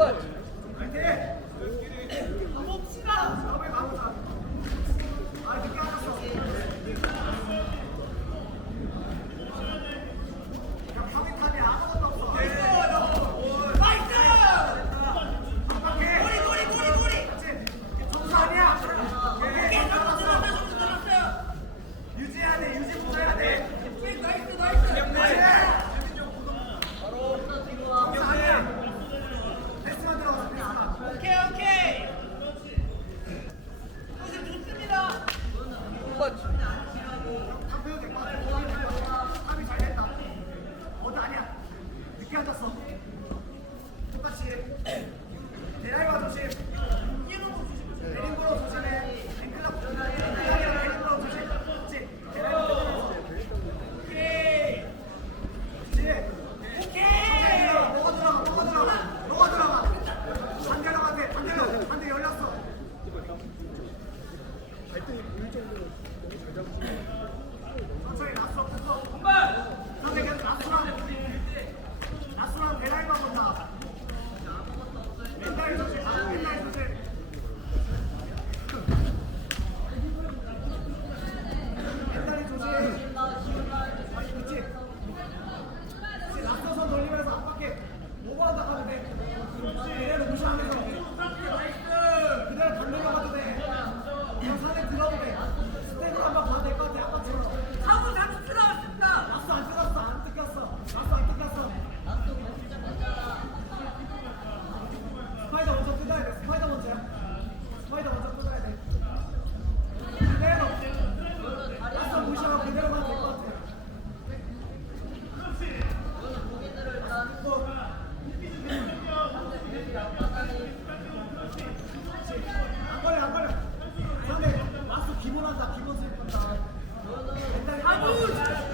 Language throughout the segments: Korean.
Look. 아니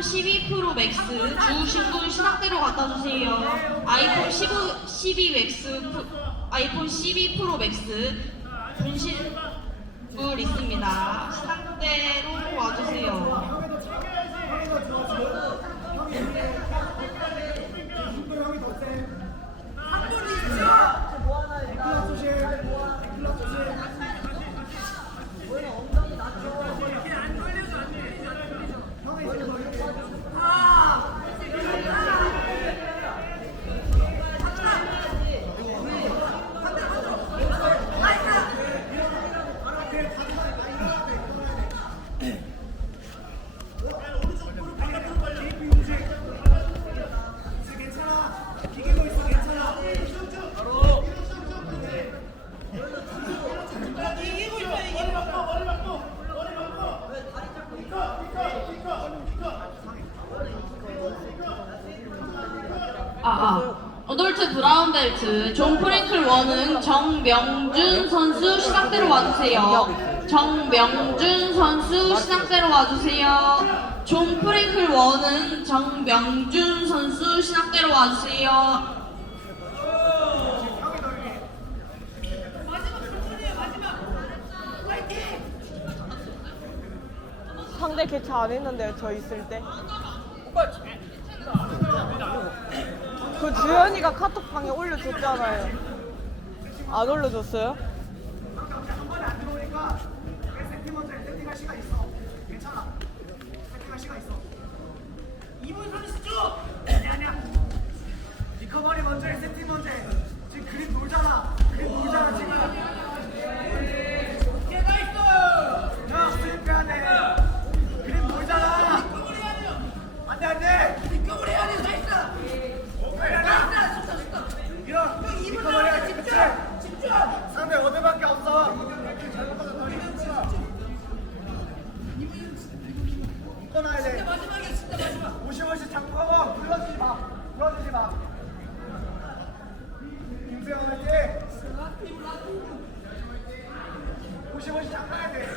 12프로 맥스 주우신 분 신학대로 갖다 주세요. 아이폰 15, 12 맥스 아이폰 12 프로 맥스 분실물 있습니다. 신학대로 와주세요. 다운벨트 존 프랭클 원은 정명준 선수 시상대로 와주세요. 정명준 선수 시상대로 와주세요. 존 프링클 원은 정명준 선수 시상대로 와주세요. 상대 개차 안 했는데 저 있을 때. 오빠, 그 주현이가 카톡방에 올려줬잖아요. 안 올려줬어요? 50원 시작해야 돼.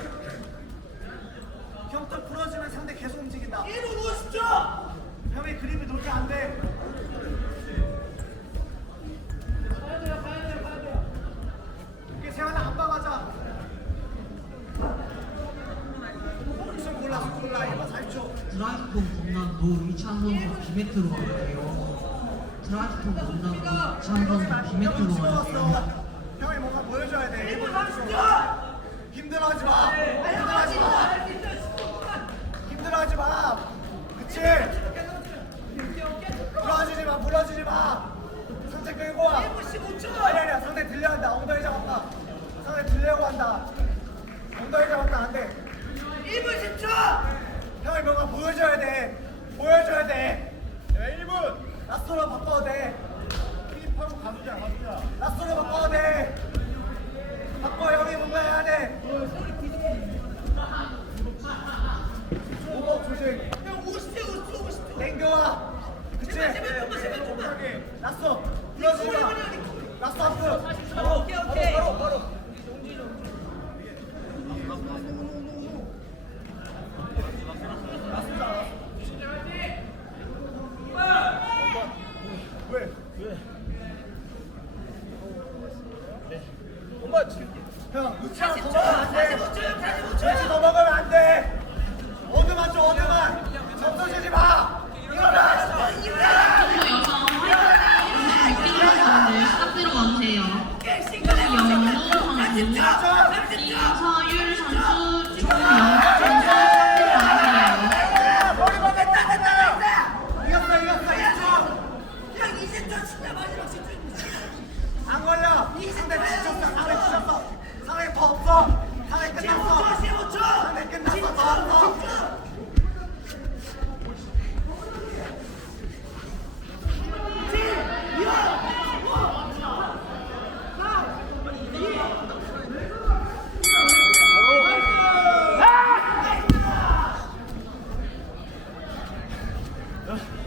형또 부러지면 상대 계속 움직인다. 이놈 50점! 형의 그림이 놓지 안 돼. 비메트로 갈게요. 트라이프 문단도 2,000번 비메트로 갈게요. 형이 뭔가 보여줘야 돼. 1분 40초! 힘들어하지 마. 힘들어하지 마. 힘들어하지 마. 그치? 부러지지 마. 부러지지 마. 상체 끌고 와. 1분 15초. 아니 아니야. 상대 들려 한다. 엉덩이 잡았다. 상대 들려고 한다. 엉덩이 잡았다. 안 돼. 1분 10초. 형이 뭔가 보여줘야 돼. 보여줘야 돼. 야, 1분. 라스토로 바꿔도 돼. 힙하고 가주자, 가주자. 라스토로 바꿔도 돼. 바꿔, 형이 뭔가 해야 돼. 오버 조심. 형 50대 50대 50대. 땡겨와. 그치? 제발, 제발, 좀만, 제발, 좀만. 못하게. 라스토. 부러지지 마. 라 형 20초 진짜 마지막 10초. 안 걸려. 상대 지쳤어, 상대 지쳤어. 상대 더 없어. 상대 끝났어. 15초 15초. 상대 끝났어, 더 없어. 고